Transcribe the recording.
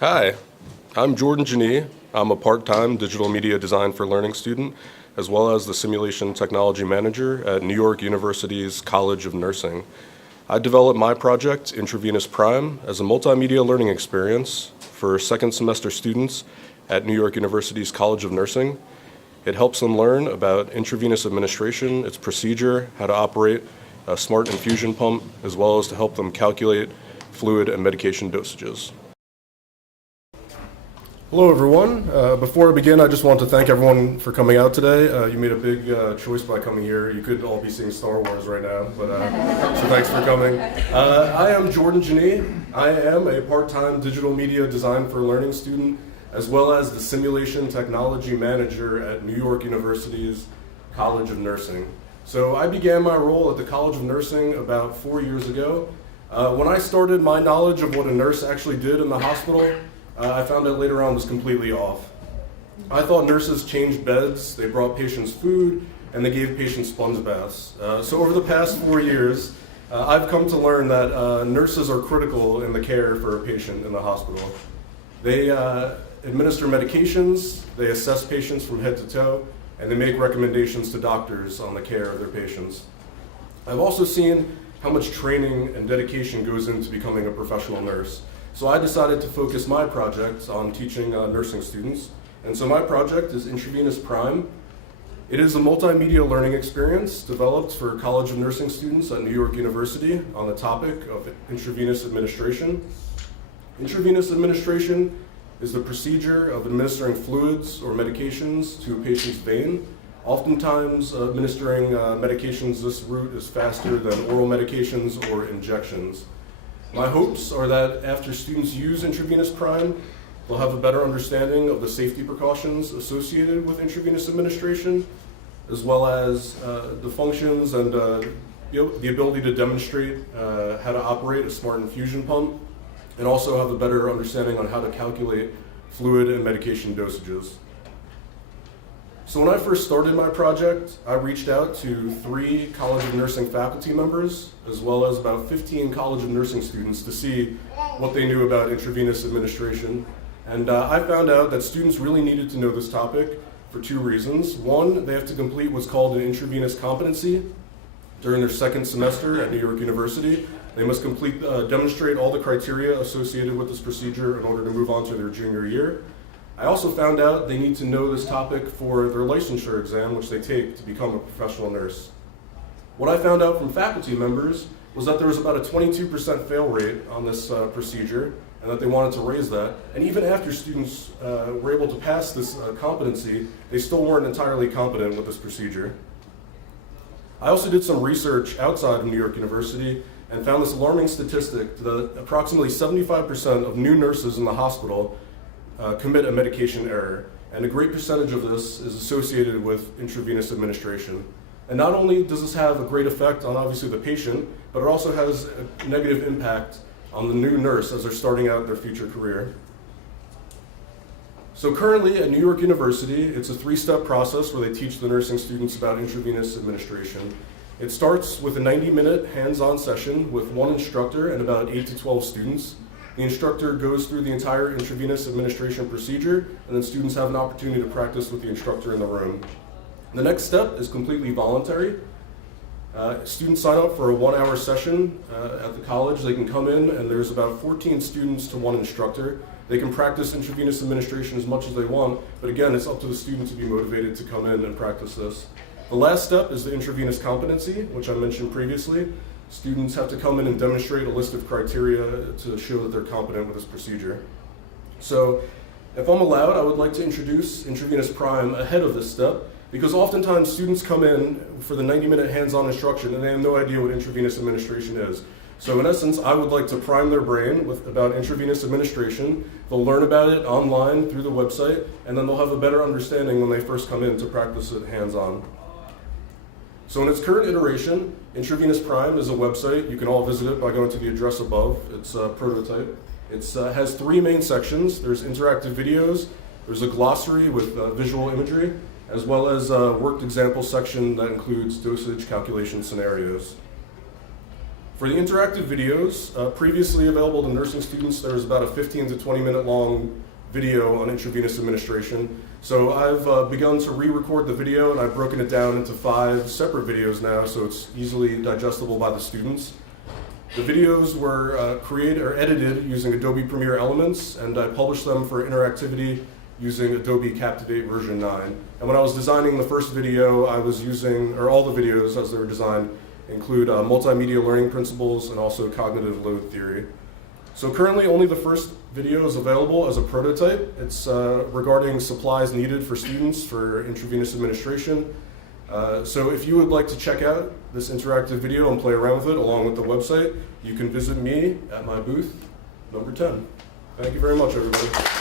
Hi, I'm Jordan Genee. I'm a part-time digital media design for learning student, as well as the simulation technology manager at New York University's College of Nursing. I developed my project, IntravenousPRIME, as a multimedia learning experience for second semester students at New York University's College of Nursing. It helps them learn about intravenous administration, its procedure, how to operate a smart infusion pump, as well as to help them calculate fluid and medication dosages. Hello everyone. Before I begin, I just want to thank everyone for coming out today. You made a big choice by coming here. You could all be seeing Star Wars right now, but so thanks for coming. I am Jordan Genee. I am a part-time digital media design for learning student, as well as the simulation technology manager at New York University's College of Nursing. So I began my role at the College of Nursing about 4 years ago. When I started, my knowledge of what a nurse actually did in the hospital, I found out later on was completely off. I thought nurses changed beds, they brought patients food, and they gave patients sponge baths. So over the past 4 years, I've come to learn that nurses are critical in the care for a patient in the hospital. They administer medications, they assess patients from head to toe, and they make recommendations to doctors on the care of their patients. I've also seen how much training and dedication goes into becoming a professional nurse. So I decided to focus my project on teaching nursing students. And so my project is IntravenousPRIME. It is a multimedia learning experience developed for College of Nursing students at New York University on the topic of intravenous administration. Intravenous administration is the procedure of administering fluids or medications to a patient's vein. Oftentimes, administering medications this route is faster than oral medications or injections. My hopes are that after students use IntravenousPRIME, they'll have a better understanding of the safety precautions associated with intravenous administration, as well as the functions and the ability to demonstrate how to operate a smart infusion pump, and also have a better understanding on how to calculate fluid and medication dosages. So when I first started my project, I reached out to 3 College of Nursing faculty members, as well as about 15 College of Nursing students to see what they knew about intravenous administration. And I found out that students really needed to know this topic for 2 reasons. One, they have to complete what's called an intravenous competency during their second semester at New York University. They must demonstrate all the criteria associated with this procedure in order to move on to their junior year. I also found out they need to know this topic for their licensure exam, which they take to become a professional nurse. What I found out from faculty members was that there was about a 22% fail rate on this procedure, and that they wanted to raise that. And even after students were able to pass this competency, they still weren't entirely competent with this procedure. I also did some research outside of New York University and found this alarming statistic that approximately 75% of new nurses in the hospital commit a medication error, and a great percentage of this is associated with intravenous administration. And not only does this have a great effect on obviously the patient, but it also has a negative impact on the new nurse as they're starting out their future career. So currently at New York University, it's a 3-step process where they teach the nursing students about intravenous administration. It starts with a 90-minute hands-on session with one instructor and about 8 to 12 students. The instructor goes through the entire intravenous administration procedure, and then students have an opportunity to practice with the instructor in the room. The next step is completely voluntary. Students sign up for a 1-hour session at the college. They can come in, and there's about 14 students to one instructor. They can practice intravenous administration as much as they want, but again, it's up to the student to be motivated to come in and practice this. The last step is the intravenous competency, which I mentioned previously. Students have to come in and demonstrate a list of criteria to show that they're competent with this procedure. So if I'm allowed, I would like to introduce IntravenousPRIME ahead of this step, because oftentimes students come in for the 90-minute hands-on instruction and they have no idea what intravenous administration is. So in essence, I would like to prime their brain about intravenous administration. They'll learn about it online through the website, and then they'll have a better understanding when they first come in to practice it hands-on. So in its current iteration, IntravenousPRIME is a website. You can all visit it by going to the address above. It's a prototype. It has 3 main sections. There's interactive videos, there's a glossary with visual imagery, as well as a worked example section that includes dosage calculation scenarios. For the interactive videos, previously available to nursing students, there was about a 15 to 20 minute long video on intravenous administration. So I've begun to re-record the video, and I've broken it down into 5 separate videos now, so it's easily digestible by the students. The videos were created or edited using Adobe Premiere Elements, and I published them for interactivity using Adobe Captivate version 9. And when I was designing the first video, I was using, or all the videos as they were designed, include multimedia learning principles and also cognitive load theory. So currently only the first video is available as a prototype. It's regarding supplies needed for students for intravenous administration. So if you would like to check out this interactive video and play around with it along with the website, you can visit me at my booth, number 10. Thank you very much, everybody.